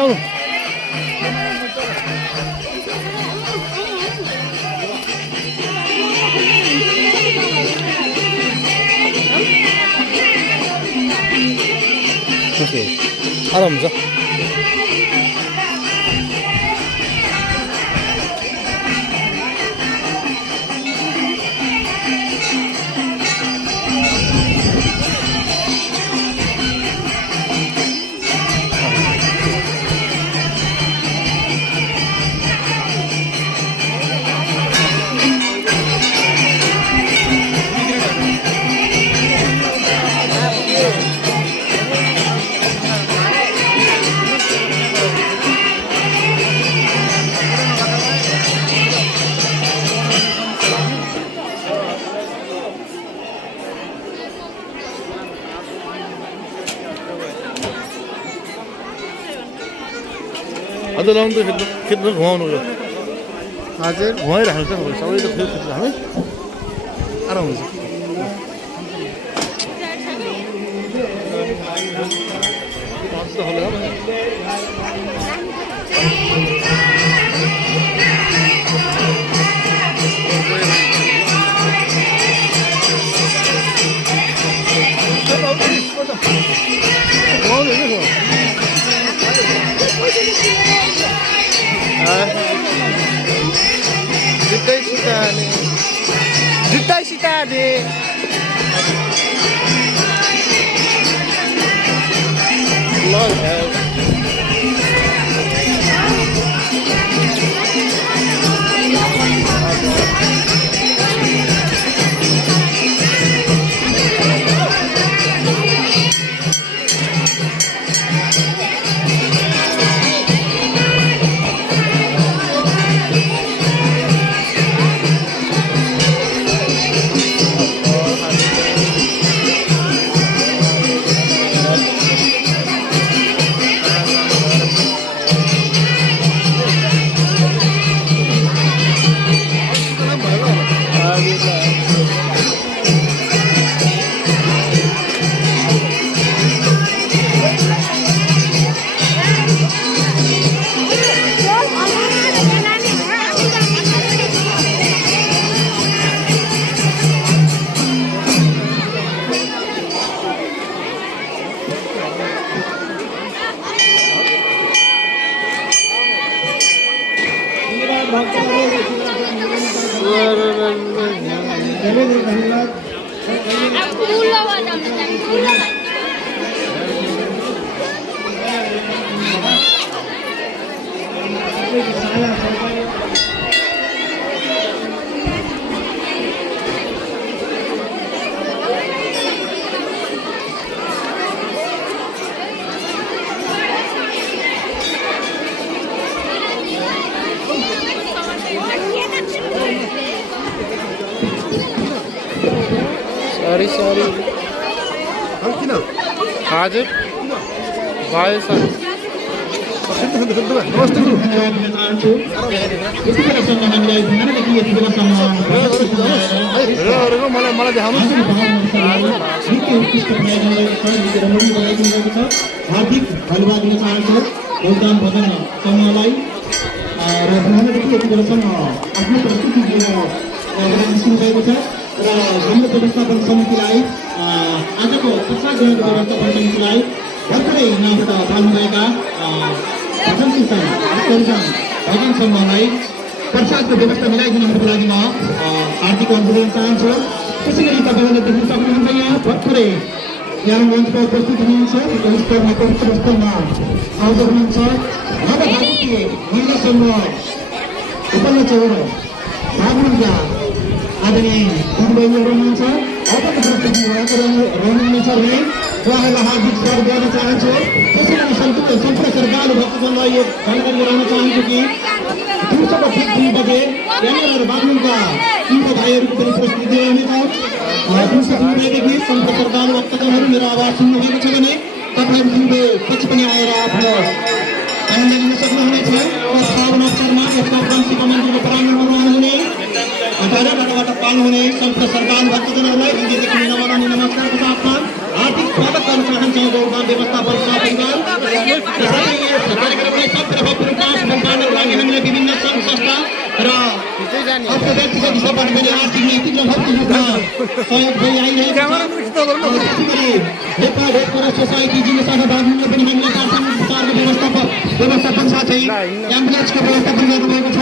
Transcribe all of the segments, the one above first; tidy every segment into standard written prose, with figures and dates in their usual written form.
आउनु आराम हुन्छ अझ लाउनु त खेद्नु घुमाउनु यो हजुर घुमाइराख्नु त सबै त फेरि खेद्नु है आराम हुन्छ जुत्तै सिताले सॉरी हम किन हजुर भयो सर नमस्ते गुरु मलाई देखाउनु हार्दिक धन्यवाद दिन चाहन्छु योगदान भजन समूहलाई र उहाँले यति बेलासम्म आफ्नो प्रस्तुति दिनुभएको छ र हाम्रो व्यवस्थापन समितिलाई आजको प्रसाद ग्रहणको व्यवस्थापन समितिलाई भर्खरै यहाँबाट पाल्नुभएका भजन कीर्तन भजन समूहलाई प्रसादको व्यवस्था मिलाइदिनुको लागि म हार्दिक अनुरोध गर्न चाहन्छु। त्यसै गरी तपाईँहरूले देख्न सक्नुहुन्छ यहाँ भर्खरै यहाँ मञ्चमा उपस्थित हुनुहुन्छ स्तरमा पवित्र स्थलमा आउँदै हुनुहुन्छ नवभारतीय महिला समूह उपल्लो चौर भागुन्जा आदरणीय दिदीबहिनीहरू हुनुहुन्छ अवश्य प्रस्तुति रहनुहुनेछ भने उहाँहरूलाई हार्दिक स्वागत गर्न चाहन्छु। त्यसै गरी सम्पूर्ण सरकारले भक्तजनलाई यो जानकारी गराउन चाहन्छु कि दिउँसोको ठिक 3 बजे यहाँनिर बागलुङका तीनवटा भाइहरूको पनि प्रस्तुति रहनेछ। दिउँसो 3 बजेदेखि सम्पूर्ण सरकारले भक्तजनहरू मेरो आवाज सुन्नुभएको छ भने तपाईँहरू 3 बजे पछि पनि आएर आफ्नो हामीले लिन सक्नुहुनेछ। पावन अवसरमा यसको शिव मन्दिरको प्राङ्गणमा रहनुहुने ढाडाबाट पाल्नुहुने सम्पूर्ण सरकार भक्तजनहरूलाई हृदयदेखि नमन नमस्कारको साथमा हार्दिक स्वागत गर्न चाहन्छौँ। गौरव व्यवस्थापन परिवार कार्यक्रमलाई सफल रूपमा सम्पादनको लागि हामीले विभिन्न सङ्घ संस्था र आफ्नो व्यक्तिगत हिसाबबाट मैले आर्थिक नैतिक र भौतिक रूपमा सहयोग भइ आइरहेको नेपाल रेड क्रस सोसाइटी जिल्ला शाखा बागलुङले पनि हामीले प्राथमिक उपचारको व्यवस्थापन साथै एम्बुलेन्सको व्यवस्थापन गर्नुभएको छ।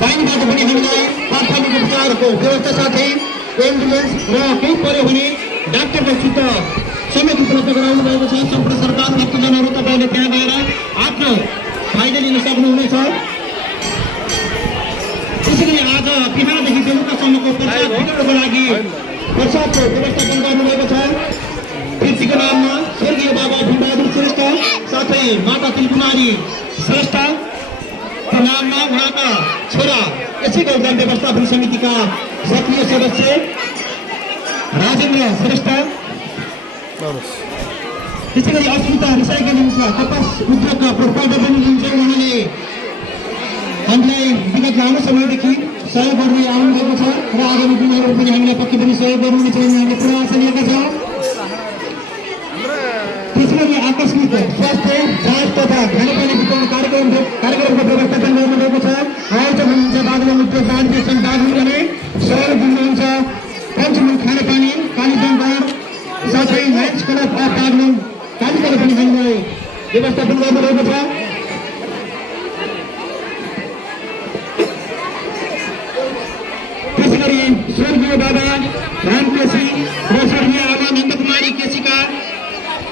बाहिनीबाट पनि हामीलाई प्राथमिक उपचारको व्यवस्था साथै एम्बुलेन्स र केही पर्यो भने डाक्टरसित समेत उपलब्ध गराउनु भएको छ। सम्पूर्ण सरकार भक्तजनहरू तपाईँले त्यहाँ गएर आफ्नो फाइदा लिन सक्नुहुनेछ। त्यसैले आज बिहानदेखि बेलुकासम्मको प्रसाद वितरणको लागि प्रसादको व्यवस्थापन गर्नुभएको छ। कृषिको नाममा स्वर्गीय बाबा भण्डारी श्रेष्ठ साथै माता त्रिकुमारी श्रेष्ठको नाममा उहाँका छोरा यसै गौरव व्यवस्थापन समितिका सक्रिय सदस्य राजेन्द्र श्रेष्ठ, त्यसै गरी अस्मिता रिसाइक्लिङका कपास उद्योगका प्रोपाइटर पनि हुनुहुन्छ। उहाँले हामीलाई विगत लामो समयदेखि सहयोग गर्दै आउनुभएको छ र आगामी दिनहरू पनि हामीलाई पक्कै पनि सहयोग गर्नुहुनेछ भन्ने हामीले पुरा आशा लिएका छौँ। त्यसैगरी आकस्मिक स्वास्थ्य जाँच तथा खानेपानी वितरण कार्यक्रमको व्यवस्थापन गर्नुभएको छ। आयोजक हुनुहुन्छ बागलुङ उद्योग वाणिज्य सङ्घ बागलुङले सहयोग दिनुहुन्छ। पञ्चमुख खानेपानी कालीजङ्गार साथै लायन्स क्लब अफ बागलुङ कालीले पनि हामीलाई व्यवस्थापन गर्नुभएको छ। त्यसै गरी स्वर्गीय बाबा राम केसी र स्वर्गीय आमा नन्दकुमारी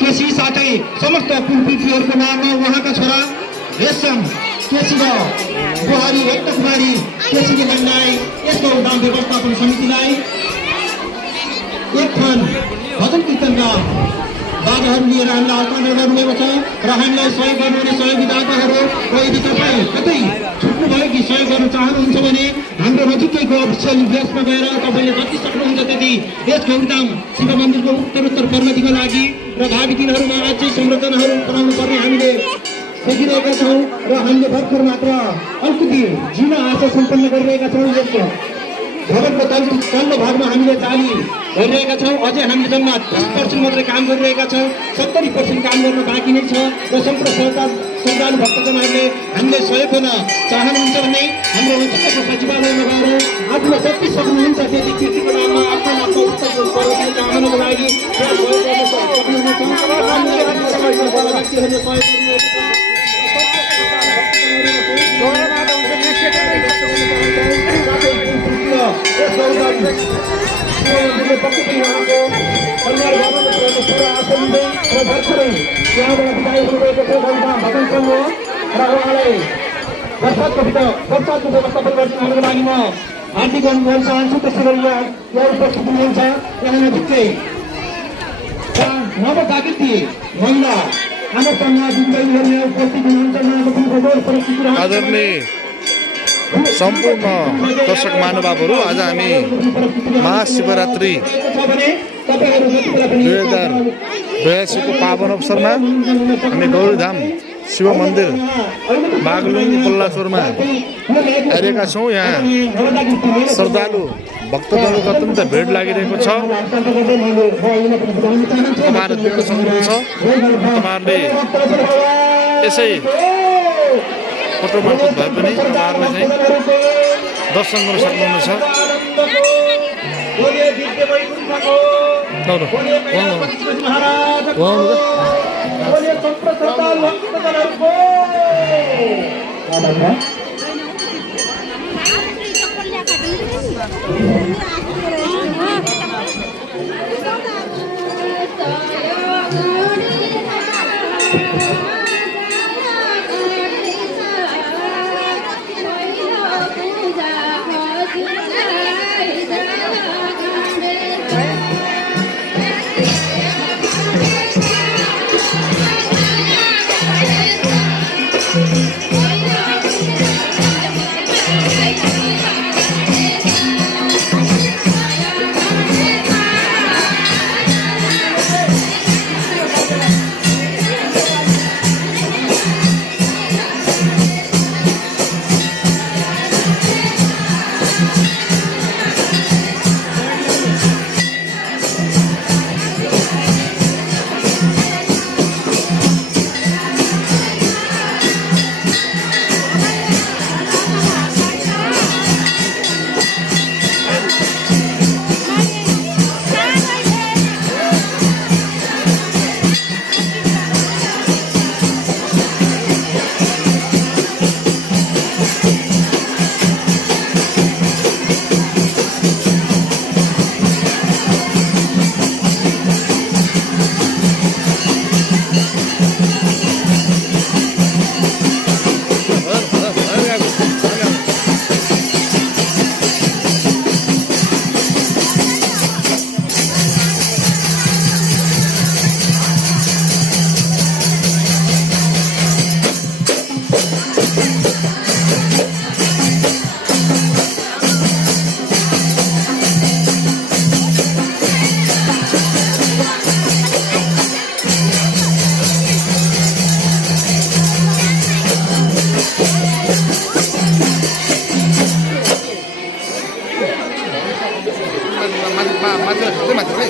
केसी साथै समस्त कुलपित्रीहरूको नाममा उहाँका छोरा रेशम केसी र बुहारी रत्नकुमारी केसीले हामीलाई यसको दान व्यवस्थापन समितिलाई एक थान भजन कीर्तनका बाजाहरू लिएर हामीलाई हस्तान्तरण गर्नुभएको छ र हामीलाई सहयोग गर्नुहुने सहयोगीदाताहरू र यदि तपाईँ कतै छुट्नुभयो कि सहयोग गर्न चाहनुहुन्छ भने हाम्रो नजिकैको अफिसियल ग्यासमा गएर तपाईँले जति सक्नुहुन्छ त्यति यस गौरधाम शिव मन्दिरको उत्तरोत्तर प्रगतिका लागि र भावी दिनहरूमा अझै संरचनाहरू बनाउनु पर्ने हामीले देखिरहेका छौँ र हामीले भर्खर मात्र अलिकति जीर्ण आशा सम्पन्न गरिरहेका छौँ। यसको भवनको तल्लो भागमा हामीले चाली गरिरहेका छौँ। अझै हामीले जम्मा 30% मात्रै काम गरिरहेका छौँ। 70% काम गर्न बाँकी नै छ र सम्पूर्ण श्रद्धालु भक्तजनहरूले हामीले सहयोग गर्न चाहनुहुन्छ भने हाम्रो नजिकैको सचिवालयमा गएर आफ्नो जति सक्नुहुन्छ त्यति कृषिको नाममा आफ्नो चाहनको लागि सहयोग गर्न सक्नुहुनेछ। व्यक्तिहरूले सहयोग पक्कै पनि उहाँको परिवार पुरा आशा लिँदै र भर्खरै त्यहाँबाट बिदाई हुनुभएको थियो गौरधाम भजन सङ्घ हो र उहाँलाई प्रसादको व्यवस्थापन गरिदिनुको लागि म हार्दिक अनुरोध चाहन्छु। त्यसै गरी यहाँ उपस्थित हुनुहुन्छ यहाँ नजिकै नवजागृति महिला आमा समाज दिदीबहिनीहरू यहाँ उपस्थित हुनुहुन्छ। उहाँको परिस्थिति आदरणीय सम्पूर्ण दर्शक महानुभावहरू, आज हामी महाशिवरात्रि 2082 को पावन अवसरमा हामी गौरीधाम शिव मन्दिर बागलुङ बल्लाचोरमा आइरहेका छौँ। यहाँ श्रद्धालु भक्तजनको अत्यन्त भेट लागिरहेको छ। तपाईँहरू देख्न सक्नुहुन्छ, तपाईँहरूले यसै फोटो मार्फत भए पनि तपाईँहरूलाई चाहिँ दर्शन गर्न सक्नुहुनेछ। त्यही मात्र है